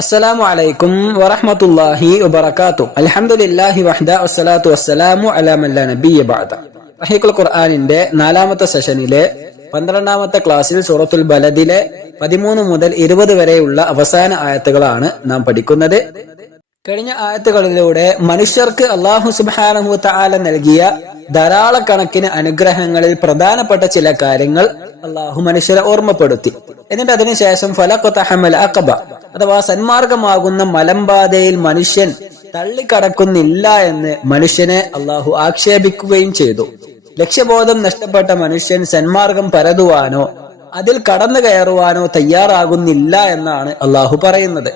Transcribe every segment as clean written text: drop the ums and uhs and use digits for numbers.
അസ്സലാമു അലൈക്കും വറഹ്മത്തുള്ളാഹി വബറകാതുഹു. അൽഹംദുലില്ലാഹി വഹ്ദ വസ്സലാത്തു വസ്സലാമു അലാ മൻ ലാ നബിയ്യ ബഅദ. റഹീഖുൽ ഖുർആനിന്റെ 4-ാമത്തെ സെഷനിലെ 12-ാമത്തെ ക്ലാസ്സിൽ സൂറത്തുൽ ബലദിലെ 13 മുതൽ 20 വരെയുള്ള അവസാന ആയത്തുകളാണ് നാം പഠിക്കുന്നത്. കഴിഞ്ഞ ആയത്തുകളിലൂടെ മനുഷ്യർക്ക് അല്ലാഹു സുബ്ഹാനഹു വ തആല നൽകിയ ധാരാളക്കണക്കിന് അനുഗ്രഹങ്ങളിൽ പ്രധാനപ്പെട്ട ചില കാര്യങ്ങൾ അല്ലാഹു മനുഷ്യരെ ഓർമ്മപ്പെടുത്തി. എന്നിട്ട് അതിനുശേഷം ഫലഖതഹമൽ അഖബ അഥവാ സന്മാർഗമാകുന്ന മലമ്പാതയിൽ മനുഷ്യൻ തള്ളിക്കടക്കുന്നില്ല എന്ന് മനുഷ്യനെ അല്ലാഹു ആക്ഷേപിക്കുകയും ചെയ്തു. ലക്ഷ്യബോധം നഷ്ടപ്പെട്ട മനുഷ്യൻ സന്മാർഗം പരതുവാനോ അതിൽ കടന്നു കയറുവാനോ തയ്യാറാകുന്നില്ല എന്നാണ് അല്ലാഹു പറയുന്നത്.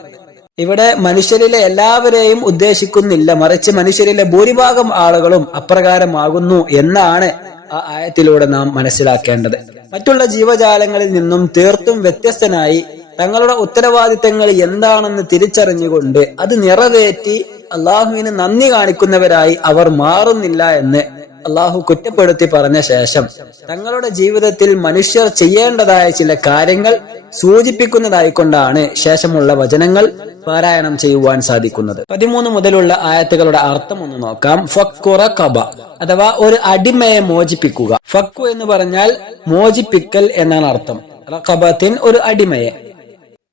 ഇവിടെ മനുഷ്യരിലെ എല്ലാവരെയും ഉദ്ദേശിക്കുന്നില്ല, മറിച്ച് മനുഷ്യരിലെ ഭൂരിഭാഗം ആളുകളും അപ്രകാരമാകുന്നു എന്നാണ് ആ ആയത്തിലൂടെ നാം മനസ്സിലാക്കേണ്ടത്. മറ്റുള്ള ജീവജാലങ്ങളിൽ നിന്നും തീർത്തും വ്യത്യസ്തനായി തങ്ങളുടെ ഉത്തരവാദിത്തങ്ങൾ എന്താണെന്ന് തിരിച്ചറിഞ്ഞുകൊണ്ട് അത് നിറവേറ്റി അള്ളാഹുവിന് നന്ദി കാണിക്കുന്നവരായി അവർ മാറുന്നില്ല എന്ന് അള്ളാഹു കുറ്റപ്പെടുത്തി പറഞ്ഞ ശേഷം തങ്ങളുടെ ജീവിതത്തിൽ മനുഷ്യർ ചെയ്യേണ്ടതായ ചില കാര്യങ്ങൾ സൂചിപ്പിക്കുന്നതായിക്കൊണ്ടാണ് ശേഷമുള്ള വചനങ്ങൾ പാരായണം ചെയ്യുവാൻ സാധിക്കുന്നത്. 13 മുതലുള്ള ആയത്തുകളുടെ അർത്ഥം ഒന്ന് നോക്കാം. ഫക്കു റഖബ അഥവാ ഒരു അടിമയെ മോചിപ്പിക്കുക. ഫക്കു എന്ന് പറഞ്ഞാൽ മോചിപ്പിക്കൽ എന്നാണ് അർത്ഥം. റഖബത്തിൻ ഒരു അടിമയെ.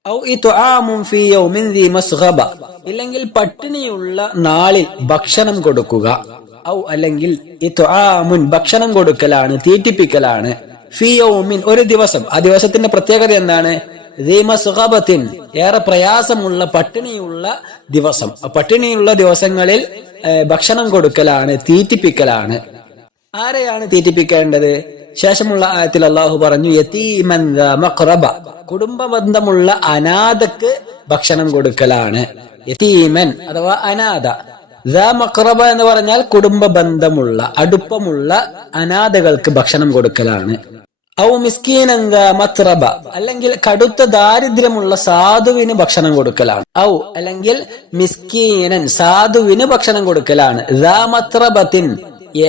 ഔ ഇത്ആമുൻ ഫീ യൗമിൻ ദീ മസ്ഗബ ഇല്ലെങ്കിൽ പട്ടിണിയുള്ള നാളിൽ ഭക്ഷണം കൊടുക്കുക. ഔ അല്ലെങ്കിൽ ഇത്ആമുൻ ഭക്ഷണം കൊടുക്കലാണ്, തീറ്റിപ്പിക്കലാണ്. ഫീ യൗമിൻ ഒരു ദിവസം. ആ ദിവസത്തിന്റെ പ്രത്യേകത എന്താണ്? ദീ മസ്ഗബത്തിൻ ഏറെ പ്രയാസമുള്ള പട്ടിണിയുള്ള ദിവസം. പട്ടിണിയുള്ള ദിവസങ്ങളിൽ ഭക്ഷണം കൊടുക്കലാണ്, തീറ്റിപ്പിക്കലാണ്. ആരെയാണ് തീറ്റിപ്പിക്കേണ്ടത്? ശേഷമുള്ള ആയത്തിൽ അള്ളാഹു പറഞ്ഞു യതീമൻ ദാ മഖ്റബ കുടുംബ ബന്ധമുള്ള അനാഥക്ക് ഭക്ഷണം കൊടുക്കലാണ്. യതീമൻ അഥവാ അനാഥ. ദാ മഖ്റബ എന്ന് പറഞ്ഞാൽ കുടുംബ ബന്ധമുള്ള അടുപ്പമുള്ള അനാഥകൾക്ക് ഭക്ഷണം കൊടുക്കലാണ്. ഔ മിസ്കീനൻ ദാ മത്റബ അല്ലെങ്കിൽ കടുത്ത ദാരിദ്ര്യമുള്ള സാധുവിന് ഭക്ഷണം കൊടുക്കലാണ്. ഔ അല്ലെങ്കിൽ മിസ്കീനൻ സാധുവിന് ഭക്ഷണം കൊടുക്കലാണ്. ദാ മത്റബത്തിൻ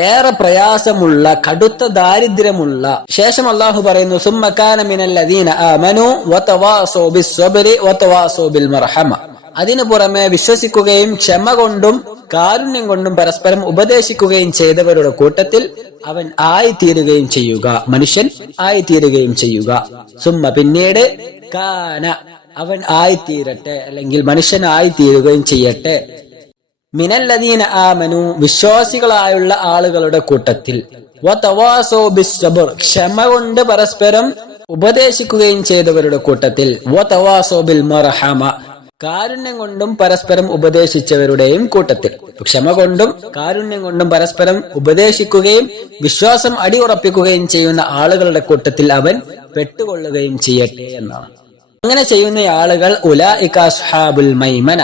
ഏറെ പ്രയാസമുള്ള കടുത്ത ദാരിദ്ര്യമുള്ള. ശേഷം അല്ലാഹു പറയുന്നു സുമ്മ കാന മിനൽ ലദീന ആമനു വതവാസൗ ബിസ്സബ്രി വതവാസൗ ബിൽ മർഹമ. അതിനു പുറമെ വിശ്വസിക്കുകയും ക്ഷമ കൊണ്ടും കാരുണ്യം കൊണ്ടും പരസ്പരം ഉപദേശിക്കുകയും ചെയ്തവരുടെ കൂട്ടത്തിൽ അവൻ ആയിത്തീരുകയും ചെയ്യുക, മനുഷ്യൻ ആയിത്തീരുകയും ചെയ്യുക. സുമ്മ പിന്നീട് കാന അവൻ ആയിത്തീരട്ടെ അല്ലെങ്കിൽ മനുഷ്യൻ ആയിത്തീരുകയും ചെയ്യട്ടെ മിനല്ലദീന ആമനു വിശ്വാസികളായുള്ള ആളുകളുടെ കൂട്ടത്തിൽ വതവാസൗ ബിസ്സബ്ർ ക്ഷമ കൊണ്ട് പരസ്പരം ഉപദേശിക്കുകയും ചെയ്തവരുടെ കൂട്ടത്തിൽ വതവാസൗ ബിൽ മർഹമ കാരുണ്യം കൊണ്ടും പരസ്പരം ഉപദേശിച്ചവരുടെയും കൂട്ടത്തിൽ. ക്ഷമ കൊണ്ടും കാരുണ്യം കൊണ്ടും പരസ്പരം ഉപദേശിക്കുകയും വിശ്വാസം അടിയുറപ്പിക്കുകയും ചെയ്യുന്ന ആളുകളുടെ കൂട്ടത്തിൽ അവൻ പെട്ടുകൊള്ളുകയും ചെയ്യട്ടെ എന്നാണ്. അങ്ങനെ ചെയ്യുന്ന ആളുകൾ ഉലൈക അസ്ഹാബുൽ മൈമന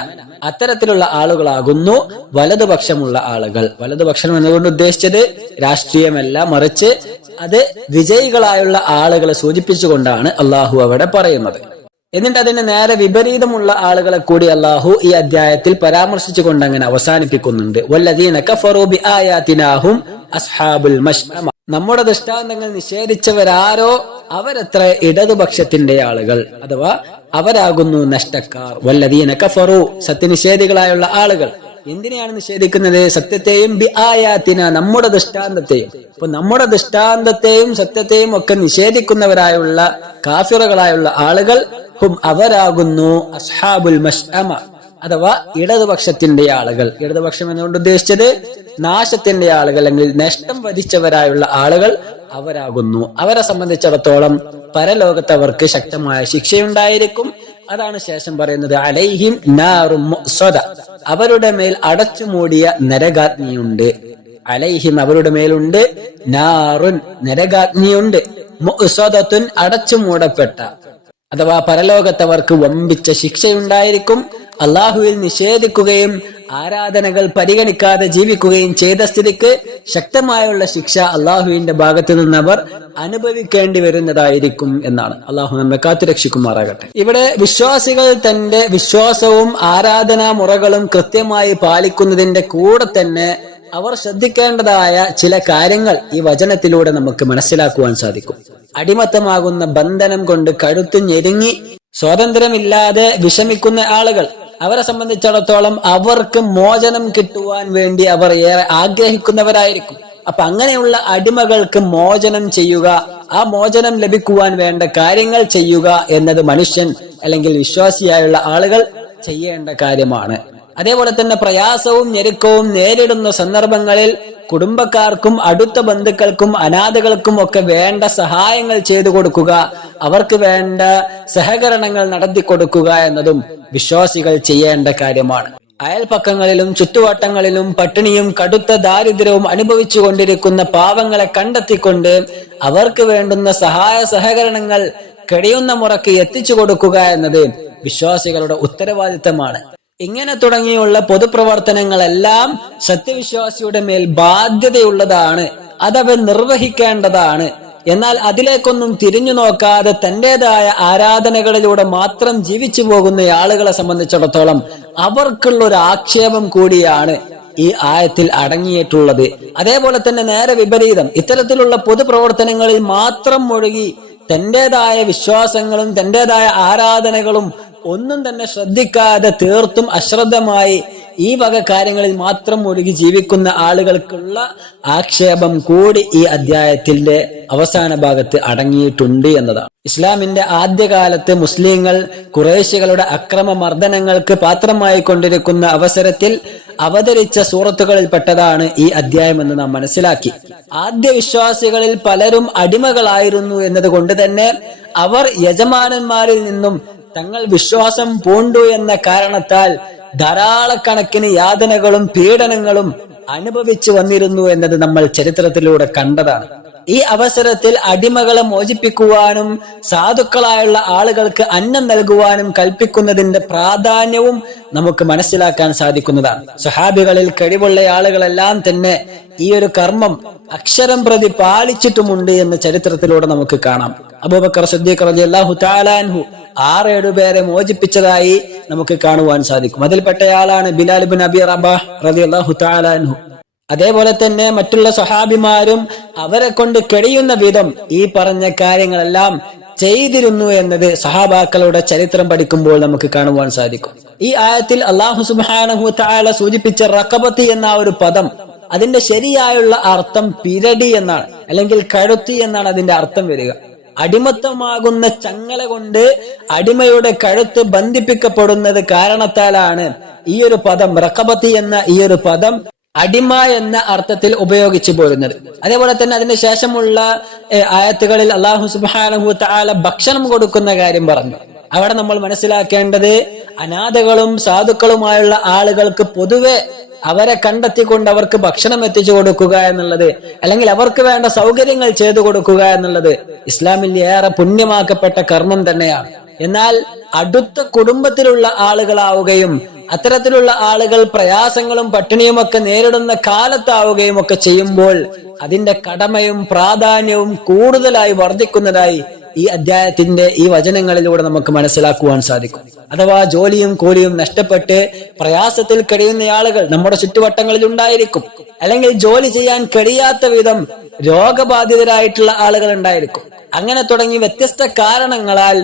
അത്തരത്തിലുള്ള ആളുകളാകുന്നു വലതുപക്ഷമുള്ള ആളുകൾ. വലതുപക്ഷം എന്നുകൊണ്ട് ഉദ്ദേശിച്ചത് രാഷ്ട്രീയമല്ല, മറിച്ച് അത് വിജയികളായുള്ള ആളുകളെ സൂചിപ്പിച്ചുകൊണ്ടാണ് അള്ളാഹു അവിടെ പറയുന്നത്. എന്നിട്ട് അതിന് നേരെ വിപരീതമുള്ള ആളുകളെ കൂടി അള്ളാഹു ഈ അധ്യായത്തിൽ പരാമർശിച്ചുകൊണ്ട് അങ്ങനെ അവസാനിപ്പിക്കുന്നുണ്ട്. വല്ലദീന കഫറൂ ബിആയാതിനാ ഹും അസ്ഹാബുൽ മശ്അമ നമ്മുടെ ദൃഷ്ടാന്തങ്ങൾ നിഷേധിച്ചവരാരോ അവരത്ര ഇടതുപക്ഷത്തിന്റെ ആളുകൾ അഥവാ അവരാകുന്നു നഷ്ടക്കാർ. വല്ലദീന കഫറൂ സത്യനിഷേധികളായുള്ള ആളുകൾ. എന്തിനെയാണ് നിഷേധിക്കുന്നത്? സത്യത്തെയും ബിആയാതിന നമ്മുടെ ദൃഷ്ടാന്തത്തെയും. അപ്പൊ നമ്മുടെ ദൃഷ്ടാന്തത്തെയും സത്യത്തെയും ഒക്കെ നിഷേധിക്കുന്നവരായുള്ള കാഫിറുകളായുള്ള ആളുകൾ ഹും അവരാകുന്നു അസ്ഹാബുൽ മശ്അമ അഥവാ ഇടതുപക്ഷത്തിന്റെ ആളുകൾ. ഇടതുപക്ഷം എന്നുകൊണ്ട് ഉദ്ദേശിച്ചത് നാശത്തിന്റെ ആളുകൾ അല്ലെങ്കിൽ നഷ്ടം വരിച്ചവരായുള്ള ആളുകൾ അവരാകുന്നു. അവരെ സംബന്ധിച്ചിടത്തോളം പരലോകത്ത് അവർക്ക് ശക്തമായ ശിക്ഷയുണ്ടായിരിക്കും. അതാണ് ശേഷം പറയുന്നത് അലൈഹിം നാറും മുഅ്സദ അവരുടെ മേൽ അടച്ചു മൂടിയ നരകാഗ്നിയുണ്ട്. അലൈഹിം അവരുടെ മേലുണ്ട്, നാറുൻ നരകാഗ്നിയുണ്ട്, മുഅ്സദത്തുൻ അടച്ചു മൂടപ്പെട്ട അഥവാ പരലോകത്തവർക്ക് വമ്പിച്ച ശിക്ഷയുണ്ടായിരിക്കും. അള്ളാഹുവിൽ നിഷേധിക്കുകയും ആരാധനകൾ പരിഗണിക്കാതെ ജീവിക്കുകയും ചെയ്ത സ്ഥിതിക്ക് ശക്തമായുള്ള ശിക്ഷ അള്ളാഹുവിന്റെ ഭാഗത്തു നിന്ന് അവർ അനുഭവിക്കേണ്ടി വരുന്നതായിരിക്കും എന്നാണ്. അള്ളാഹു നമ്മെ കാത്തുരക്ഷിക്കുമാറാകട്ടെ. ഇവിടെ വിശ്വാസികൾ തന്റെ വിശ്വാസവും ആരാധനാ മുറകളും കൃത്യമായി പാലിക്കുന്നതിന്റെ കൂടെ തന്നെ അവർ ശ്രദ്ധിക്കേണ്ടതായ ചില കാര്യങ്ങൾ ഈ വചനത്തിലൂടെ നമുക്ക് മനസ്സിലാക്കുവാൻ സാധിക്കും. അടിമത്തമാകുന്ന ബന്ധനം കൊണ്ട് കഴുത്തു ഞെരുങ്ങി സ്വാതന്ത്ര്യമില്ലാതെ വിഷമിക്കുന്ന ആളുകൾ, അവരെ സംബന്ധിച്ചിടത്തോളം അവർക്ക് മോചനം കിട്ടുവാൻ വേണ്ടി അവർ ഏറെ ആഗ്രഹിക്കുന്നവരായിരിക്കും. അപ്പൊ അങ്ങനെയുള്ള അടിമകൾക്ക് മോചനം ചെയ്യുക, ആ മോചനം ലഭിക്കുവാൻ വേണ്ട കാര്യങ്ങൾ ചെയ്യുക എന്നത് മനുഷ്യൻ അല്ലെങ്കിൽ വിശ്വാസിയായുള്ള ആളുകൾ ചെയ്യേണ്ട കാര്യമാണ്. അതേപോലെ തന്നെ പ്രയാസവും ഞെരുക്കവും നേരിടുന്ന സന്ദർഭങ്ങളിൽ കുടുംബക്കാർക്കും അടുത്ത ബന്ധുക്കൾക്കും അനാഥകൾക്കും ഒക്കെ വേണ്ട സഹായങ്ങൾ ചെയ്തു കൊടുക്കുക, അവർക്ക് വേണ്ട സഹകരണങ്ങൾ നടത്തി കൊടുക്കുക എന്നതും വിശ്വാസികൾ ചെയ്യേണ്ട കാര്യമാണ്. അയൽപക്കങ്ങളിലും ചുറ്റുവട്ടങ്ങളിലും പട്ടിണിയും കടുത്ത ദാരിദ്ര്യവും അനുഭവിച്ചു കൊണ്ടിരിക്കുന്ന പാവങ്ങളെ കണ്ടെത്തിക്കൊണ്ട് അവർക്ക് വേണ്ടുന്ന സഹായ സഹകരണങ്ങൾ കഴിയുന്ന മുറക്ക് എത്തിച്ചു കൊടുക്കുക എന്നത് വിശ്വാസികളുടെ ഉത്തരവാദിത്തമാണ്. ഇങ്ങനെ തുടങ്ങിയുള്ള പൊതുപ്രവർത്തനങ്ങളെല്ലാം സത്യവിശ്വാസിയുടെ മേൽ ബാധ്യതയുള്ളതാണ്, അതവൻ നിർവഹിക്കേണ്ടതാണ്. എന്നാൽ അതിലേക്കൊന്നും തിരിഞ്ഞു നോക്കാതെ തന്റേതായ ആരാധനകളിലൂടെ മാത്രം ജീവിച്ചു പോകുന്ന ആളുകളെ സംബന്ധിച്ചിടത്തോളം അവർക്കുള്ള ഒരു ആക്ഷേപം കൂടിയാണ് ഈ ആയത്തിൽ അടങ്ങിയിട്ടുള്ളത്. അതേപോലെ തന്നെ നേരെ വിപരീതം, ഇത്തരത്തിലുള്ള പൊതുപ്രവർത്തനങ്ങളിൽ മാത്രം മുഴുകി തന്റേതായ വിശ്വാസങ്ങളും തന്റേതായ ആരാധനകളും ഒന്നും തന്നെ ശ്രദ്ധിക്കാതെ തീർത്തും അശ്രദ്ധമായി ഈ വക കാര്യങ്ങളിൽ മാത്രം ഒഴുകി ജീവിക്കുന്ന ആളുകൾക്കുള്ള ആക്ഷേപം കൂടി ഈ അധ്യായത്തിന്റെ അവസാന ഭാഗത്ത് അടങ്ങിയിട്ടുണ്ട് എന്നതാണ്. ഇസ്ലാമിന്റെ ആദ്യകാലത്ത് മുസ്ലിങ്ങൾ ഖുറൈശികളുടെ അക്രമ മർദ്ദനങ്ങൾക്ക് പാത്രമായി കൊണ്ടിരിക്കുന്ന അവസരത്തിൽ അവതരിച്ച സൂറത്തുകളിൽപ്പെട്ടതാണ് ഈ അധ്യായം എന്ന് നാം മനസ്സിലാക്കി. ആദ്യ വിശ്വാസികളിൽ പലരും അടിമകളായിരുന്നു എന്നതുകൊണ്ട് തന്നെ അവർ യജമാനന്മാരിൽ നിന്നും തങ്ങൾ വിശ്വാസം പൂണ്ടു എന്ന കാരണത്താൽ ധാരാളക്കണക്കിന് യാതനകളും പീഡനങ്ങളും അനുഭവിച്ചു വന്നിരുന്നു എന്നത് നമ്മൾ ചരിത്രത്തിലൂടെ കണ്ടതാണ്. ഈ അവസരത്തിൽ അടിമകളെ മോചിപ്പിക്കുവാനും സാധുക്കളായുള്ള ആളുകൾക്ക് അന്നം നൽകുവാനും കൽപ്പിക്കുന്നതിന്റെ പ്രാധാന്യവും നമുക്ക് മനസ്സിലാക്കാൻ സാധിക്കുന്നതാണ്. സ്വഹാബികളിൽ കഴിവുള്ള ആളുകളെല്ലാം തന്നെ ഈ ഒരു കർമ്മം അക്ഷരം പ്രതി പാലിച്ചിട്ടുമുണ്ട് എന്ന് ചരിത്രത്തിലൂടെ നമുക്ക് കാണാം. അബൂബക്കർ സിദ്ദീഖ് റളിയല്ലാഹു തആല അൻഹു 6-7 പേരെ മോചിപ്പിച്ചതായി നമുക്ക് കാണുവാൻ സാധിക്കും. അതിൽപ്പെട്ടയാളാണ് ബിലാൽ ഇബ്നു അബി റബാഹ് റളിയല്ലാഹു തആല അൻഹു. അതേപോലെ തന്നെ മറ്റുള്ള സ്വഹാബിമാരും അവരെ കൊണ്ട് കഴിയുന്ന വിധം ഈ പറഞ്ഞ കാര്യങ്ങളെല്ലാം ചെയ്തിരുന്നു എന്നത് സഹാബാക്കളുടെ ചരിത്രം പഠിക്കുമ്പോൾ നമുക്ക് കാണുവാൻ സാധിക്കും. ഈ ആയത്തിൽ അല്ലാഹു സുബ്ഹാനഹു തആല സൂചിപ്പിച്ച റഖബത്തി എന്ന ഒരു പദം, അതിന്റെ ശരിയായുള്ള അർത്ഥം പിരടി എന്നാണ്, അല്ലെങ്കിൽ കഴുത്തി എന്നാണ് അതിന്റെ അർത്ഥം വരിക. അടിമത്തമാകുന്ന ചങ്ങല കൊണ്ട് അടിമയുടെ കഴുത്ത് ബന്ധിപ്പിക്കപ്പെടുന്നത് കാരണത്താലാണ് ഈ ഒരു പദം, റഖബത്തി എന്ന ഈ ഒരു പദം അടിമ എന്ന അർത്ഥത്തിൽ ഉപയോഗിച്ചു പോരുന്നത്. അതേപോലെ തന്നെ അതിന് ശേഷമുള്ള ആയത്തുകളിൽ അല്ലാഹു സുബ്ഹാനഹു തആല ഭക്ഷണം കൊടുക്കുന്ന കാര്യം പറഞ്ഞു. അവിടെ നമ്മൾ മനസ്സിലാക്കേണ്ടത് അനാഥകളും സാധുക്കളുമായുള്ള ആളുകൾക്ക് പൊതുവെ അവരെ കണ്ടെത്തിക്കൊണ്ട് അവർക്ക് ഭക്ഷണം എത്തിച്ചു കൊടുക്കുക എന്നുള്ളത്, അല്ലെങ്കിൽ അവർക്ക് വേണ്ട സൗകര്യങ്ങൾ ചെയ്തു കൊടുക്കുക എന്നുള്ളത് ഇസ്ലാമിൽ ഏറെ പുണ്യമാക്കപ്പെട്ട കർമ്മം തന്നെയാണ്. എന്നാൽ അടുത്ത കുടുംബത്തിലുള്ള ആളുകളാവുകയും അത്തരത്തിലുള്ള ആളുകൾ പ്രയാസങ്ങളും പട്ടിണിയും ഒക്കെ നേരിടുന്ന കാലത്താവുകയും ഒക്കെ ചെയ്യുമ്പോൾ അതിന്റെ കടമയും പ്രാധാന്യവും കൂടുതലായി വർദ്ധിക്കുന്നതായി ഈ അധ്യായത്തിന്റെ ഈ വചനങ്ങളിലൂടെ നമുക്ക് മനസ്സിലാക്കുവാൻ സാധിക്കും. അഥവാ ജോലിയും കൂലിയും നഷ്ടപ്പെട്ട് പ്രയാസത്തിൽ കഴിയുന്ന ആളുകൾ നമ്മുടെ ചുറ്റുവട്ടങ്ങളിൽ ഉണ്ടായിരിക്കും, അല്ലെങ്കിൽ ജോലി ചെയ്യാൻ കഴിയാത്ത വിധം രോഗബാധിതരായിട്ടുള്ള ആളുകൾ ഉണ്ടായിരിക്കും. അങ്ങനെ തുടങ്ങി വ്യത്യസ്ത കാരണങ്ങളാൽ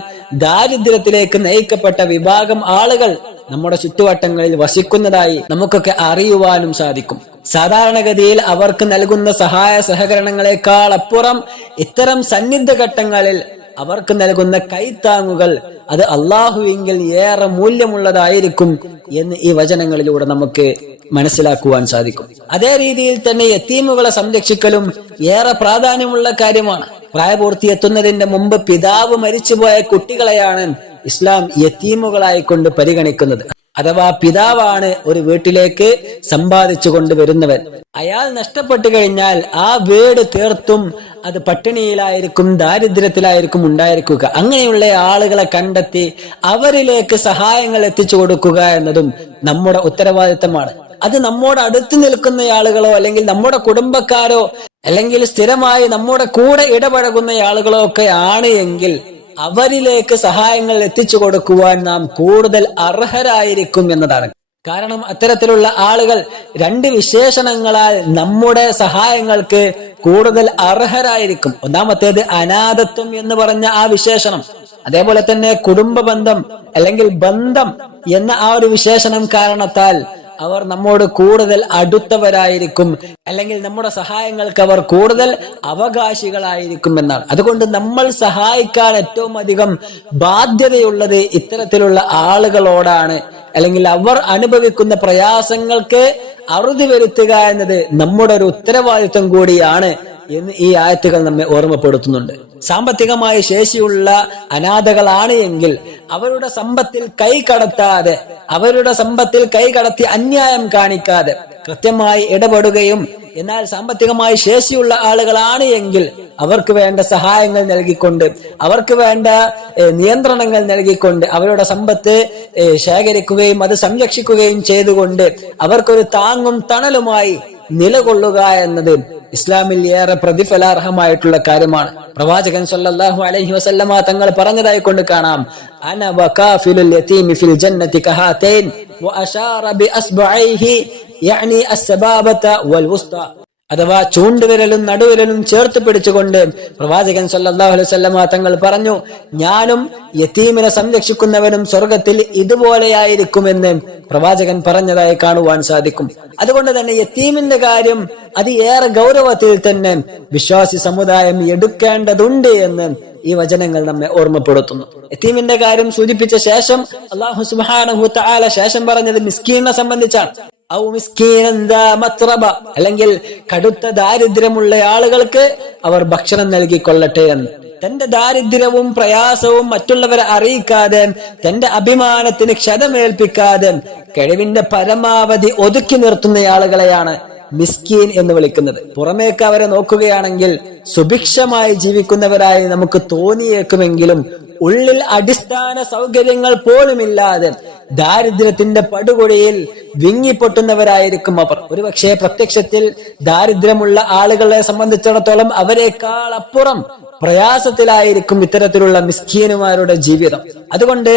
ദാരിദ്ര്യത്തിലേക്ക് നയിക്കപ്പെട്ട വിഭാഗം ആളുകൾ നമ്മുടെ ചുറ്റുവട്ടങ്ങളിൽ വസിക്കുന്നതായി നമുക്കൊക്കെ അറിയുവാനും സാധിക്കും. സാധാരണഗതിയിൽ അവർക്ക് നൽകുന്ന സഹായ സഹകരണങ്ങളെക്കാൾ അപ്പുറം ഇത്തരം സന്നിഗ്ധ ഘട്ടങ്ങളിൽ അവർക്ക് നൽകുന്ന കൈത്താങ്ങുകൾ അത് അള്ളാഹുവിങ്കിൽ ഏറെ മൂല്യമുള്ളതായിരിക്കും എന്ന് ഈ വചനങ്ങളിലൂടെ നമുക്ക് മനസ്സിലാക്കുവാൻ സാധിക്കും. അതേ രീതിയിൽ തന്നെ യതീമുകളെ സംരക്ഷിക്കലും ഏറെ പ്രാധാന്യമുള്ള കാര്യമാണ്. പ്രായപൂർത്തി എത്തുന്നതിന്റെ മുമ്പ് പിതാവ് മരിച്ചുപോയ കുട്ടികളെയാണ് ഇസ്ലാം യതീമുകളായി കൊണ്ട് പരിഗണിക്കുന്നത്. അഥവാ പിതാവാണ് ഒരു വീട്ടിലേക്ക് സമ്പാദിച്ചു കൊണ്ടുവരുന്നവൻ. അയാൾ നഷ്ടപ്പെട്ടു കഴിഞ്ഞാൽ ആ വീട് തീർത്തും അത് പട്ടിണിയിലായിരിക്കും, ദാരിദ്ര്യത്തിലായിരിക്കും ഉണ്ടായിരിക്കുക. അങ്ങനെയുള്ള ആളുകളെ കണ്ടെത്തി അവരിലേക്ക് സഹായങ്ങൾ എത്തിച്ചു കൊടുക്കുക എന്നതും നമ്മുടെ ഉത്തരവാദിത്തമാണ്. അത് നമ്മോട് അടുത്ത് നിൽക്കുന്ന ആളുകളോ അല്ലെങ്കിൽ നമ്മുടെ കുടുംബക്കാരോ അല്ലെങ്കിൽ സ്ഥിരമായി നമ്മുടെ കൂടെ ഇടപഴകുന്ന ആളുകളോ ഒക്കെ ആണ് എങ്കിൽ അവരിലേക്ക് സഹായങ്ങൾ എത്തിച്ചു കൊടുക്കുവാൻ നാം കൂടുതൽ അർഹരായിരിക്കും എന്നതാണ്. കാരണം അത്തരത്തിലുള്ള ആളുകൾ രണ്ട് വിശേഷണങ്ങളാൽ നമ്മുടെ സഹായങ്ങൾക്ക് കൂടുതൽ അർഹരായിരിക്കും. ഒന്നാമത്തേത് അനാഥത്വം എന്ന് പറഞ്ഞ ആ വിശേഷണം, അതേപോലെ തന്നെ കുടുംബ ബന്ധം അല്ലെങ്കിൽ ബന്ധം എന്ന ആ ഒരു വിശേഷണം കാരണത്താൽ അവർ നമ്മോട് കൂടുതൽ അടുത്തവരായിരിക്കും, അല്ലെങ്കിൽ നമ്മുടെ സഹായങ്ങൾക്ക് അവർ കൂടുതൽ അവകാശികളായിരിക്കും എന്നാണ്. അതുകൊണ്ട് നമ്മൾ സഹായിക്കാൻ ഏറ്റവും അധികം ബാധ്യതയുള്ളത് ഇത്തരത്തിലുള്ള ആളുകളോടാണ്, അല്ലെങ്കിൽ അവർ അനുഭവിക്കുന്ന പ്രയാസങ്ങൾക്ക് അറുതി വരുത്തുക എന്നത് നമ്മുടെ ഒരു ഉത്തരവാദിത്വം കൂടിയാണ് എന്ന് ഈ ആയത്തുകൾ നമ്മെ ഓർമ്മപ്പെടുത്തുന്നുണ്ട്. സാമ്പത്തികമായി ശേഷിയുള്ള അനാഥകളാണ് എങ്കിൽ അവരുടെ സമ്പത്തിൽ കൈ കടത്തി അന്യായം കാണിക്കാതെ കൃത്യമായി ഇടപെടുകയും, എന്നാൽ സാമ്പത്തികമായി ശേഷിയുള്ള ആളുകളാണ് എങ്കിൽ അവർക്ക് വേണ്ട സഹായങ്ങൾ നൽകിക്കൊണ്ട്, അവർക്ക് വേണ്ട നിയന്ത്രണങ്ങൾ നൽകിക്കൊണ്ട്, അവരുടെ സമ്പത്ത് ശേഖരിക്കുകയും അത് സംരക്ഷിക്കുകയും ചെയ്തുകൊണ്ട് അവർക്കൊരു താങ്ങും തണലുമായി നിലകൊള്ളുക എന്നത് ഇസ്ലാമിൽ ഏറെ പ്രതിഫലാർഹമായിട്ടുള്ള കാര്യമാണ്. പ്രവാചകൻ സല്ലല്ലാഹു അലൈഹി വസല്ലമ തങ്ങൾ പറഞ്ഞതായി കൊണ്ട് കാണാം, അന വകാഫിലുൽ യതീമി ഫിൽ ജന്നതി കഹാതൈൻ വഅശാറ ബിഅസ്ബഅൈഹി യഅനി അസ്സബാബത വൽ വുസ്ത. അഥവാ ചൂണ്ടുവിരലും നടുവിരലും ചേർത്ത് പിടിച്ചുകൊണ്ട് പ്രവാചകൻ സല്ലല്ലാഹു അലൈഹി വസല്ലമ തങ്ങൾ പറഞ്ഞു, ഞാനും യതീമിനെ സംരക്ഷിക്കുന്നവനും സ്വർഗത്തിൽ ഇതുപോലെയായിരിക്കുമെന്ന് പ്രവാചകൻ പറഞ്ഞതായി കാണുവാൻ സാധിക്കും. അതുകൊണ്ട് തന്നെ യതീമിന്റെ കാര്യം അത് ഏറെ ഗൗരവത്തിൽ തന്നെ വിശ്വാസി സമുദായം എടുക്കേണ്ടതുണ്ട് എന്ന് ഈ വചനങ്ങൾ നമ്മെ ഓർമ്മപ്പെടുത്തുന്നു. യതീമിന്റെ കാര്യം സൂചിപ്പിച്ച ശേഷം അല്ലാഹു സുബ്ഹാനഹു തആല ശേഷം പറഞ്ഞത് മിസ്കീനെ സംബന്ധിച്ചാണ്. ഔ മിസ്കീനൻ ദാ മത്രബ, അല്ലെങ്കിൽ കടുത്ത ദാരിദ്ര്യമുള്ള ആളുകൾക്ക് അവർ ഭക്ഷണം നൽകിക്കൊള്ളട്ടെ എന്ന്. തന്റെ ദാരിദ്ര്യവും പ്രയാസവും മറ്റുള്ളവരെ അറിയിക്കാതെ, തന്റെ അഭിമാനത്തിന് ക്ഷതമേൽപ്പിക്കാതെ കഴിവിന്റെ പരമാവധി ഒതുക്കി നിർത്തുന്ന ആളുകളെയാണ് മിസ്കീൻ എന്ന് വിളിക്കുന്നത്. പുറമേക്ക് അവരെ നോക്കുകയാണെങ്കിൽ സുഭിക്ഷമായി ജീവിക്കുന്നവരായി നമുക്ക് തോന്നിയേക്കുമെങ്കിലും ഉള്ളിൽ അടിസ്ഥാന സൗകര്യങ്ങൾ പോലുമില്ലാതെ ദാരിദ്ര്യത്തിന്റെ പടുകുഴിയിൽ വിങ്ങിപ്പൊട്ടുന്നവരായിരിക്കും അവർ. ഒരുപക്ഷെ പ്രത്യക്ഷത്തിൽ ദാരിദ്ര്യമുള്ള ആളുകളെ സംബന്ധിച്ചിടത്തോളം അവരെക്കാൾ അപ്പുറം പ്രയാസത്തിലായിരിക്കും ഇത്തരത്തിലുള്ള മിസ്കീനുമാരുടെ ജീവിതം. അതുകൊണ്ട്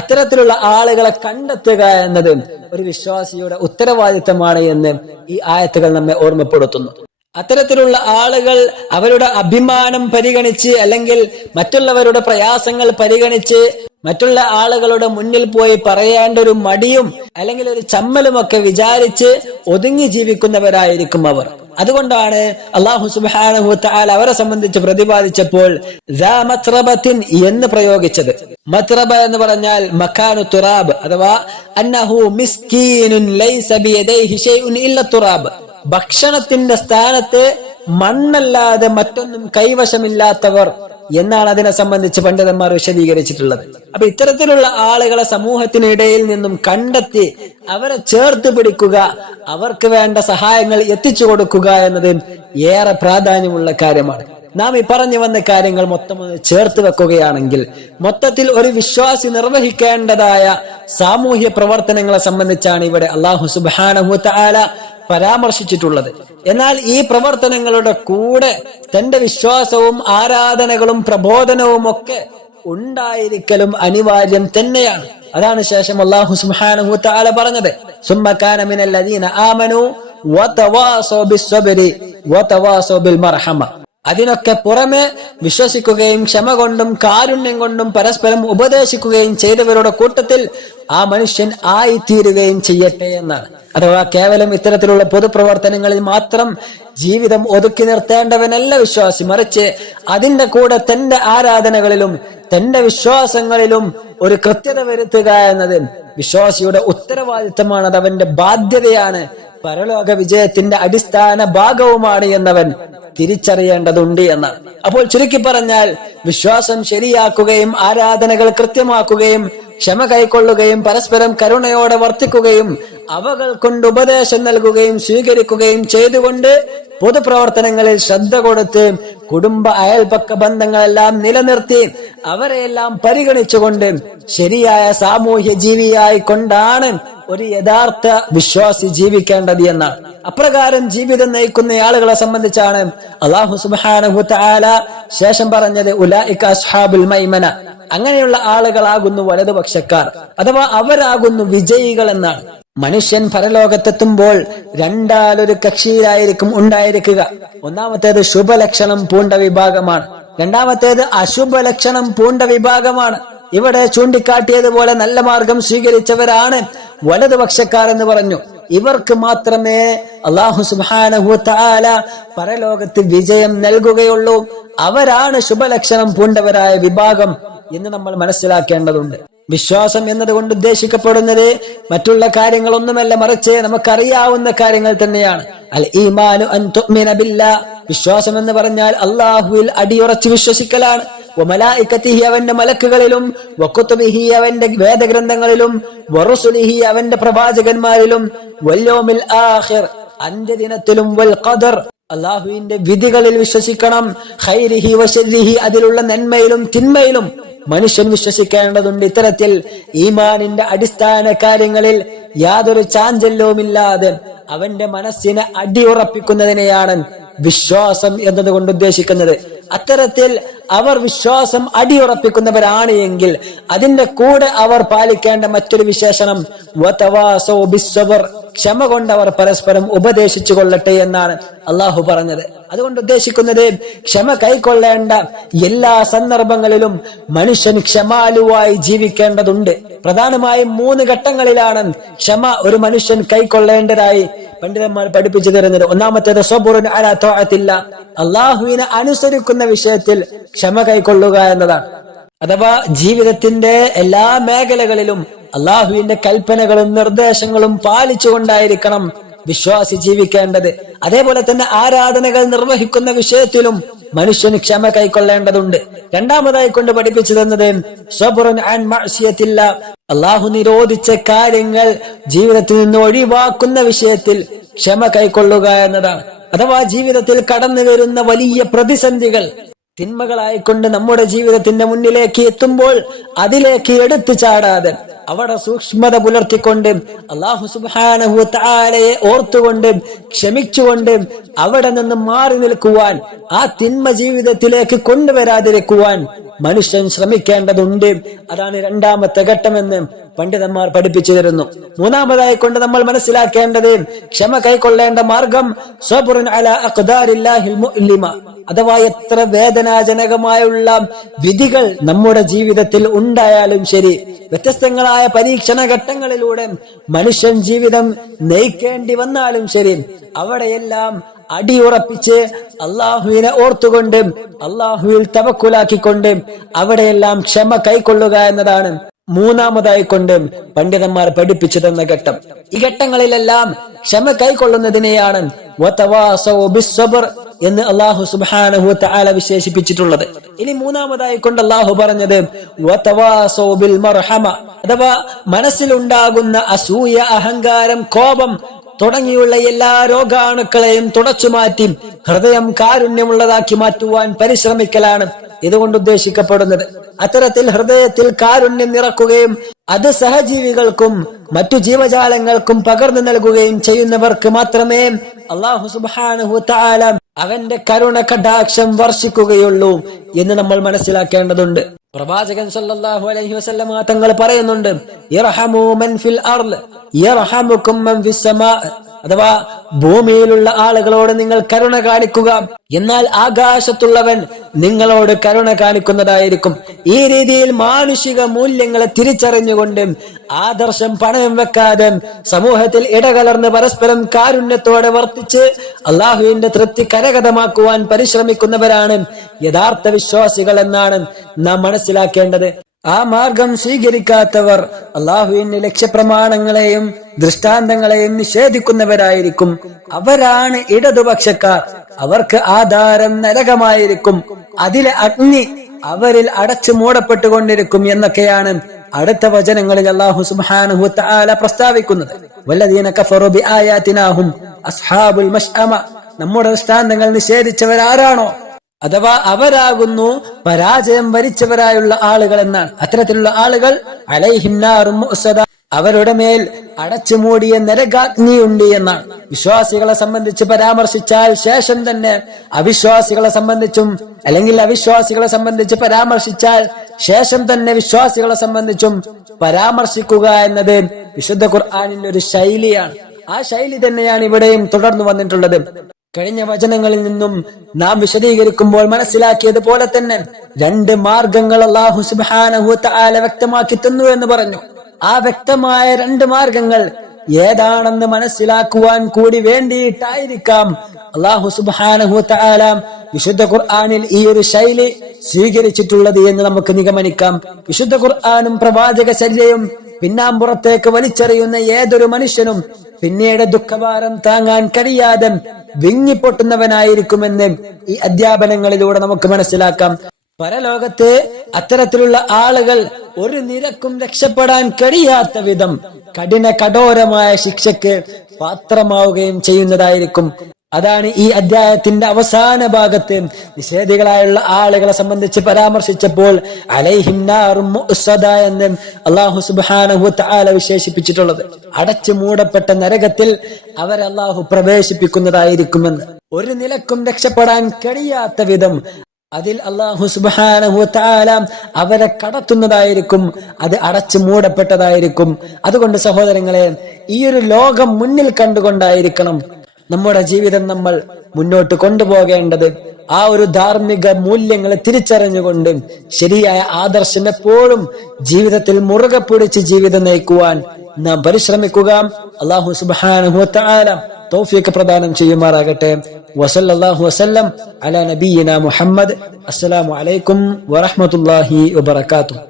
അത്തരത്തിലുള്ള ആളുകളെ കണ്ടെത്തുക എന്നത് ഒരു വിശ്വാസിയുടെ ഉത്തരവാദിത്തമാണ് എന്ന് ഈ ആയത്തുകൾ നമ്മെ ഓർമ്മപ്പെടുത്തുന്നു. അത്തരത്തിലുള്ള ആളുകൾ അവരുടെ അഭിമാനം പരിഗണിച്ച്, അല്ലെങ്കിൽ മറ്റുള്ളവരുടെ പ്രയാസങ്ങൾ പരിഗണിച്ച് മറ്റുള്ള ആളുകളുടെ മുന്നിൽ പോയി പറയേണ്ട ഒരു മടിയും അല്ലെങ്കിൽ ഒരു ചമ്മലുമൊക്കെ വിചാരിച്ച് ഒതുങ്ങി ജീവിക്കുന്നവരായിരിക്കും അവർ. അതുകൊണ്ടാണ് അല്ലാഹു സുബ്ഹാനഹു തആല അവരെ സംബന്ധിച്ച് പ്രതിപാദിച്ചപ്പോൾ ദാ മത്രബത്തിൻ എന്ന് പ്രയോഗിച്ചത്. മത്രബ എന്ന് പറഞ്ഞാൽ മക്കാനു തുറാബ്, അഥവാ അന്നഹു മിസ്കീനുൻ ലൈസ ബിയദൈഹി ഷൈഉൻ ഇല്ല തുറാബ്. ഭക്ഷണത്തിന്റെ സ്ഥാനത്ത് മണ്ണല്ലാതെ മറ്റൊന്നും കൈവശമില്ലാത്തവർ എന്നാണ് അതിനെ സംബന്ധിച്ച് പണ്ഡിതന്മാർ വിശദീകരിച്ചിട്ടുള്ളത്. അപ്പൊ ഇത്തരത്തിലുള്ള ആളുകളെ സമൂഹത്തിനിടയിൽ നിന്നും കണ്ടെത്തി അവരെ ചേർത്ത് പിടിക്കുക, അവർക്ക് വേണ്ട സഹായങ്ങൾ എത്തിച്ചു കൊടുക്കുക എന്നത് ഏറെ പ്രാധാന്യമുള്ള കാര്യമാണ്. നാം ഈ പറഞ്ഞു വന്ന കാര്യങ്ങൾ മൊത്തം ചേർത്ത് വെക്കുകയാണെങ്കിൽ മൊത്തത്തിൽ ഒരു വിശ്വാസി നിർവഹിക്കേണ്ടതായ സാമൂഹ്യ പ്രവർത്തനങ്ങളെ സംബന്ധിച്ചാണ് ഇവിടെ അല്ലാഹു സുബ്ഹാനഹു തആല പരാമർശിച്ചിട്ടുള്ളത്. എന്നാൽ ഈ പ്രവർത്തനങ്ങളുടെ കൂടെ തന്റെ വിശ്വാസവും ആരാധനകളും പ്രബോധനവും ഒക്കെ ഉണ്ടായിരിക്കലും അനിവാര്യം തന്നെയാണ്. അതാണ് ശേഷം അല്ലാഹു സുബ്ഹാനഹു തആല പറഞ്ഞത്, സുമ്മ കാന മിനൽ ലദീന ആമനു വതവാസൗ ബിസ്സബ്രി വതവാസൗ ബിൽ മർഹമ. അതിനൊക്കെ പുറമെ വിശ്വസിക്കുകയും ക്ഷമ കൊണ്ടും കാരുണ്യം കൊണ്ടും പരസ്പരം ഉപദേശിക്കുകയും ചെയ്തവരുടെ കൂട്ടത്തിൽ ആ മനുഷ്യൻ ആയിത്തീരുകയും ചെയ്യട്ടെ എന്നാണ്. അഥവാ കേവലം ഇത്തരത്തിലുള്ള പൊതുപ്രവർത്തനങ്ങളിൽ മാത്രം ജീവിതം ഒതുക്കി നിർത്തേണ്ടവനല്ല വിശ്വാസി, മറിച്ച് അതിന്റെ കൂടെ തന്റെ ആരാധനകളിലും തന്റെ വിശ്വാസങ്ങളിലും ഒരു കൃത്യത വരുത്തുക എന്നത് വിശ്വാസിയുടെ ഉത്തരവാദിത്തമാണ്, അത് അവന്റെ ബാധ്യതയാണ്, പരലോക വിജയത്തിന്റെ അടിസ്ഥാന ഭാഗവുമാണ് എന്നവൻ തിരിച്ചറിയേണ്ടതുണ്ട് എന്നാണ്. അപ്പോൾ ചുരുക്കി പറഞ്ഞാൽ വിശ്വാസം ശരിയാക്കുകയും ആരാധനകൾ കൃത്യമാക്കുകയും ക്ഷമ കൈക്കൊള്ളുകയും പരസ്പരം കരുണയോടെ വർത്തിക്കുകയും അവകൾ കൊണ്ട് ഉപദേശം നൽകുകയും സ്വീകരിക്കുകയും ചെയ്തുകൊണ്ട് പൊതുപ്രവർത്തനങ്ങളിൽ ശ്രദ്ധ കൊടുത്ത് കുടുംബ അയൽപക്ക ബന്ധങ്ങളെല്ലാം നിലനിർത്തി അവരെയെല്ലാം പരിഗണിച്ചുകൊണ്ട് ശരിയായ സാമൂഹ്യ ജീവിയായി കൊണ്ടാണ് ഒരു യഥാർത്ഥ വിശ്വാസി ജീവിക്കേണ്ടത് എന്നാണ്. അപ്രകാരം ജീവിതം നയിക്കുന്ന ആളുകളെ സംബന്ധിച്ചാണ് അല്ലാഹു സുബ്ഹാനഹു തആല ശേഷം പറഞ്ഞത് ഉലൈക അസ്ഹാബുൽ മൈമന. അങ്ങനെയുള്ള ആളുകളാകുന്നു വലതുപക്ഷക്കാർ, അഥവാ അവരാകുന്നു വിജയികൾ എന്നാണ്. മനുഷ്യൻ പരലോകത്തെത്തുമ്പോൾ രണ്ടാലൊരു കക്ഷിയിലായിരിക്കും ഉണ്ടായിരിക്കുക. ഒന്നാമത്തേത് ശുഭലക്ഷണം പൂണ്ട വിഭാഗമാണ്, രണ്ടാമത്തേത് അശുഭലക്ഷണം പൂണ്ട വിഭാഗമാണ്. ഇവിടെ ചൂണ്ടിക്കാട്ടിയതുപോലെ നല്ല മാർഗം സ്വീകരിച്ചവരാണ് വലതുപക്ഷക്കാർ എന്ന് പറഞ്ഞു. ഇവർക്ക് മാത്രമേ അല്ലാഹു സുബ്ഹാനഹു വ തആല പരലോകത്ത് വിജയം നൽകുകയുള്ളൂ. അവരാണ് ശുഭലക്ഷണം പൂണ്ടവരായ വിഭാഗം എന്ന് നമ്മൾ മനസ്സിലാക്കേണ്ടതുണ്ട്. വിശ്വാസം എന്നതുകൊണ്ട് ഉദ്ദേശിക്കപ്പെടുന്നത് മറ്റുള്ള കാര്യങ്ങളൊന്നുമല്ല, മറിച്ച് നമുക്കറിയാവുന്ന കാര്യങ്ങൾ തന്നെയാണ്. അൽ ഈമാനു അൻ തുഅ്മിന ബില്ലാഹ്, വിശ്വാസം എന്ന് പറഞ്ഞാൽ അല്ലാഹുവിൽ അടിയുറച്ച് വിശ്വസിക്കലാണ്. വമലായികതിഹി, അവന്റെ മലക്കുകളിലും, വകുതുബിഹി, അവന്റെ വേദഗ്രന്ഥങ്ങളിലും, വറുസുലിഹി, അവന്റെ പ്രവാചകന്മാരിലും, വൽയൗമിൽ ആഖിർ, അന്ത്യദിനത്തിലും, വൽ ഖദർ, അല്ലാഹുവിന്റെ വിധികളിൽ വിശ്വസിക്കണം. ഖൈരിഹി വശർരിഹി, അതിലുള്ള നന്മയിലും തിന്മയിലും മനുഷ്യൻ വിശ്വസിക്കേണ്ടതുണ്ട്. ഇത്തരത്തിൽ ഈമാനിന്റെ അടിസ്ഥാന കാര്യങ്ങളിൽ യാതൊരു ചാഞ്ചല്യവുമില്ലാതെ അവന്റെ മനസ്സിനെ അടിയുറപ്പിക്കുന്നതിനെയാണ് വിശ്വാസം എന്നതുകൊണ്ട് ഉദ്ദേശിക്കുന്നത്. അത്തരത്തിൽ അവർ വിശ്വാസം അടിയുറപ്പിക്കുന്നവരാണ് എങ്കിൽ അതിന്റെ കൂടെ അവർ പാലിക്കേണ്ട മറ്റൊരു വിശേഷണം വതവാസൗ ബിസ്സബ്ർ, ക്ഷമ കൊണ്ട് അവർ പരസ്പരം ഉപദേശിച്ചു കൊള്ളട്ടെ എന്നാണ് അള്ളാഹു പറഞ്ഞത്. അതുകൊണ്ട് ഉദ്ദേശിക്കുന്നത് ക്ഷമ കൈക്കൊള്ളേണ്ട എല്ലാ സന്ദർഭങ്ങളിലും മനുഷ്യൻ ക്ഷമാലുവായി ജീവിക്കേണ്ടതുണ്ട്. പ്രധാനമായും 3 ഘട്ടങ്ങളിലാണ് ക്ഷമ ഒരു മനുഷ്യൻ കൈക്കൊള്ളേണ്ടതായി പണ്ഡിതന്മാർ പഠിപ്പിച്ചു തരുന്നത്. ഒന്നാമത്തേത് സബ്റുൻ അലാ തഅത്തില്ലാ, അള്ളാഹുവിനെ അനുസരിക്കുന്ന വിഷയത്തിൽ ക്ഷമ കൈക്കൊള്ളുക എന്നതാണ്. അഥവാ ജീവിതത്തിന്റെ എല്ലാ മേഖലകളിലും അള്ളാഹുവിന്റെ കൽപ്പനകളും നിർദ്ദേശങ്ങളും പാലിച്ചുകൊണ്ടായിരിക്കണം വിശ്വാസി ജീവിക്കേണ്ടത്. അതേപോലെ തന്നെ ആരാധനകൾ നിർവഹിക്കുന്ന വിഷയത്തിലും മനുഷ്യന് ക്ഷമ കൈക്കൊള്ളേണ്ടതുണ്ട്. രണ്ടാമതായി കൊണ്ട് പഠിപ്പിച്ചു തന്നത് സബ്റുൻ അൻ മഅസിയത്തില്ലാ, അള്ളാഹു നിരോധിച്ച കാര്യങ്ങൾ ജീവിതത്തിൽ നിന്ന് ഒഴിവാക്കുന്ന വിഷയത്തിൽ ക്ഷമ കൈക്കൊള്ളുക എന്നതാണ്. അഥവാ ജീവിതത്തിൽ കടന്നു വരുന്ന വലിയ പ്രതിസന്ധികൾ തിന്മകളായിക്കൊണ്ട് നമ്മുടെ ജീവിതത്തിന്റെ മുന്നിലേക്ക് എത്തുമ്പോൾ അതിലേക്ക് എടുത്തു ചാടാതെ അവിടെ സൂക്ഷ്മത പുലർത്തിക്കൊണ്ട് അല്ലാഹു സുബ്ഹാനഹു വ തആലയെ ഓർത്തുകൊണ്ട് ക്ഷമിച്ചുകൊണ്ട് അവിടെ നിന്ന് മാറി നിൽക്കുവാൻ, ആ തിന്മ ജീവിതത്തിലേക്ക് കൊണ്ടുവരാതിരിക്കുവാൻ മനുഷ്യൻ ശ്രമിക്കേണ്ടതുണ്ട്. അതാണ് രണ്ടാമത്തെ ഘട്ടമെന്ന് പണ്ഡിതന്മാർ പഠിപ്പിച്ചു തരുന്നു. മൂന്നാമതായി കൊണ്ട് നമ്മൾ മനസ്സിലാക്കേണ്ടത് ക്ഷമ കൈക്കൊള്ളേണ്ട മാർഗം സബ്റുൻ അലാ അഖ്ദാരില്ലാഹിൽ മുഅ്ലിമ, അഥവാ എത്ര വേദനാജനകമായുള്ള വിധികൾ നമ്മുടെ ജീവിതത്തിൽ ഉണ്ടായാലും ശരി, വ്യത്യസ്തങ്ങളായ പരീക്ഷണ ഘട്ടങ്ങളിലൂടെ മനുഷ്യൻ ജീവിതം നയിക്കേണ്ടി വന്നാലും ശരി, അവിടെയെല്ലാം അടിയുറപ്പിച്ച് അള്ളാഹുവിനെ ഓർത്തുകൊണ്ട് അള്ളാഹുവിൽ തവക്കുലാക്കിക്കൊണ്ട് അവിടെയെല്ലാം ക്ഷമ കൈക്കൊള്ളുക എന്നതാണ് മൂന്നാമതായി കൊണ്ട് പണ്ഡിതന്മാർ പഠിപ്പിച്ചു തന്ന ഘട്ടം. ഈ ഘട്ടങ്ങളിലെല്ലാം ക്ഷമ കൈക്കൊള്ളുന്നതിനെയാണ് വതവാസൗ ബിസ്സബ്ർ എന്ന് അല്ലാഹു സുബ്ഹാനഹു വ തആല വിശേഷിപ്പിച്ചിട്ടുള്ളത്. ഇനി മൂന്നാമതായി കൊണ്ട് അല്ലാഹു പറഞ്ഞത് വതവാസൗ ബിൽ മർഹമ, അഥവാ മനസ്സിലുണ്ടാകുന്ന അസൂയ, അഹങ്കാരം, കോപം തുടങ്ങിയുള്ള എല്ലാ രോഗാണുക്കളെയും തുടച്ചു മാറ്റി ഹൃദയം കാരുണ്യമുള്ളതാക്കി മാറ്റുവാൻ പരിശ്രമിക്കലാണ് ഇതുകൊണ്ട് ഉദ്ദേശിക്കപ്പെടുന്നത്. അത്തരത്തിൽ ഹൃദയത്തിൽ കാരുണ്യം നിറക്കുകയും അത് സഹജീവികൾക്കും മറ്റു ജീവജാലങ്ങൾക്കും പകർന്നു നൽകുകയും ചെയ്യുന്നവർക്ക് മാത്രമേ അല്ലാഹു സുബ്ഹാനഹു വ തആല അവന്റെ കരുണ കടാക്ഷം വർഷിക്കുകയുള്ളൂ എന്ന് നമ്മൾ മനസ്സിലാക്കേണ്ടതുണ്ട്. പ്രവാചകൻ സല്ലല്ലാഹു അലൈഹി വസല്ലമ തങ്ങൾ പറയുന്നുണ്ട്, ഇർഹമു മൻ ഫിൽ അർള് യർഹമുകും മൻ ഫിസ് സമാ, അഥവാ ഭൂമിയിലുള്ള ആളുകളോട് നിങ്ങൾ കരുണ കാണിക്കുക, എന്നാൽ ആകാശത്തുള്ളവൻ നിങ്ങളോട് കരുണ കാണിക്കുന്നതായിരിക്കും. ഈ രീതിയിൽ മാനുഷിക മൂല്യങ്ങളെ തിരിച്ചറിഞ്ഞുകൊണ്ട് ആദർശം പണയം വെക്കാതെ സമൂഹത്തിൽ ഇടകലർന്ന് പരസ്പരം കാരുണ്യത്തോടെ വർത്തിച്ച് അള്ളാഹുവിന്റെ തൃപ്തി കരഗതമാക്കുവാൻ പരിശ്രമിക്കുന്നവരാണ് യഥാർത്ഥ വിശ്വാസികൾ എന്നാണ് നാം മനസ്സിലാക്കേണ്ടത്. ആ മാർഗം സ്വീകരിക്കാത്തവർ അള്ളാഹുവിന്റെ ലക്ഷ്യപ്രമാണങ്ങളെയും ദൃഷ്ടാന്തങ്ങളെയും നിഷേധിക്കുന്നവരായിരിക്കും. അവരാണ് ഇടതുപക്ഷക്കാർ. അവർക്ക് ആധാരം നരകമായിരിക്കും, അതിലെ അഗ്നി അവരിൽ അടച്ചു മൂടപ്പെട്ടുകൊണ്ടിരിക്കും എന്നൊക്കെയാണ് അടുത്ത വചനങ്ങളിൽ അല്ലാഹു സുബ്ഹാനഹു വ തആല പ്രസ്താവിക്കുന്നത്. വല്ലദീന കഫറു ബിആയാതിനാഹും അസ്ഹാബുൽ മശ്അമ, നമ്മുടെ ദൃഷ്ടാന്തങ്ങൾ നിഷേധിച്ചവരാരാണോ അഥവാ അവരാകുന്നു പരാജയം വരിച്ചവരായുള്ള ആളുകൾ എന്നാണ്. അത്തരത്തിലുള്ള ആളുകൾ അലൈഹിം നാറും മുഅ്സദ, അവരുടെ മേൽ അടച്ചുമൂടിയ നരകാഗ്നിയുണ്ട് എന്നാണ്. വിശ്വാസികളെ സംബന്ധിച്ച് പരാമർശിച്ചാൽ ശേഷം തന്നെ അവിശ്വാസികളെ സംബന്ധിച്ചും, അല്ലെങ്കിൽ അവിശ്വാസികളെ സംബന്ധിച്ച് പരാമർശിച്ചാൽ ശേഷം തന്നെ വിശ്വാസികളെ സംബന്ധിച്ചും പരാമർശിക്കുക എന്നത് വിശുദ്ധ ഖുർആനിന്റെ ഒരു ശൈലിയാണ്. ആ ശൈലി തന്നെയാണ് ഇവിടെയും തുടർന്നു വന്നിട്ടുള്ളത്. കഴിഞ്ഞ വചനങ്ങളിൽ നിന്നും നാം വിശദീകരിക്കുമ്പോൾ മനസ്സിലാക്കിയതുപോലെ തന്നെ 2 മാർഗങ്ങൾ അല്ലാഹു സുബ്ഹാനഹു വ തആല വ്യക്തമാക്കി തന്നു എന്ന് പറഞ്ഞു. ആ വ്യക്തമായ 2 മാർഗങ്ങൾ ഏതാണെന്ന് മനസ്സിലാക്കുവാൻ കൂടി വേണ്ടിയിട്ടായിരിക്കാം അല്ലാഹു സുബ്ഹാനഹു വ തആല വിശുദ്ധ ഖുർആനിൽ ഈ ഒരു ശൈലി സ്വീകരിച്ചിട്ടുള്ളത് എന്ന് നമുക്ക് നിഗമനിക്കാം. വിശുദ്ധ ഖുർആനും പ്രവാചക ചര്യയും പിന്നാമ്പുറത്തേക്ക് വലിച്ചെറിയുന്ന ഏതൊരു മനുഷ്യനും പിന്നീട് ദുഃഖഭാരം താങ്ങാൻ കഴിയാതെ വിങ്ങിപ്പൊട്ടുന്നവനായിരിക്കുമെന്ന് ഈ അധ്യാപനങ്ങളിലൂടെ നമുക്ക് മനസ്സിലാക്കാം. പരലോകത്ത് അത്തരത്തിലുള്ള ആളുകൾ ഒരു നിരക്കും രക്ഷപ്പെടാൻ കഴിയാത്ത വിധം കഠോരമായ ശിക്ഷയ്ക്ക് പാത്രമാവുകയും ചെയ്യുന്നതായിരിക്കും. അതാണ് ഈ അധ്യായത്തിന്റെ അവസാന ഭാഗത്ത് നിഷേധികളായുള്ള ആളുകളെ സംബന്ധിച്ച് പരാമർശിച്ചപ്പോൾ അലൈഹിം നാറും മുഅ്സദ എന്ന് അല്ലാഹു സുബ്ഹാനഹു വ തആല വിശേഷിപ്പിച്ചിട്ടുള്ളത്. അടച്ചു മൂടപ്പെട്ട നരകത്തിൽ അവരെ അല്ലാഹു പ്രവേശിപ്പിക്കുന്നതായിരിക്കുമെന്ന്. ഒരു നിലക്കും രക്ഷപ്പെടാൻ കഴിയാത്ത വിധം അതിൽ അല്ലാഹു സുബ്ഹാനഹു വ തആല അവരെ കടത്തുന്നതായിരിക്കും. അത് അടച്ചു മൂടപ്പെട്ടതായിരിക്കും. അതുകൊണ്ട് സഹോദരങ്ങളെ, ഈ ഒരു ലോകം മുന്നിൽ കണ്ടുകൊണ്ടായിരിക്കണം നമ്മുടെ ജീവിതം നമ്മൾ മുന്നോട്ട് കൊണ്ടുപോകേണ്ടത്. ആ ഒരു ധാർമ്മിക മൂല്യങ്ങളെ തിരിച്ചറിഞ്ഞുകൊണ്ട് ശരിയായ ആദർശം എപ്പോഴും ജീവിതത്തിൽ മുറുകെ പിടിച്ച് ജീവിതം നയിക്കുവാൻ നാം പരിശ്രമിക്കുക. അല്ലാഹു സുബ്ഹാനഹു വ തആല തൗഫീഖ് പ്രദാനം ചെയ്യുമാറാകട്ടെ. വസല്ലല്ലാഹു വസല്ലം അലാ നബിയിനാ മുഹമ്മദ്. അസ്സലാമു അലൈക്കും വറഹ്മത്തുള്ളാഹി വബറകാതുഹു.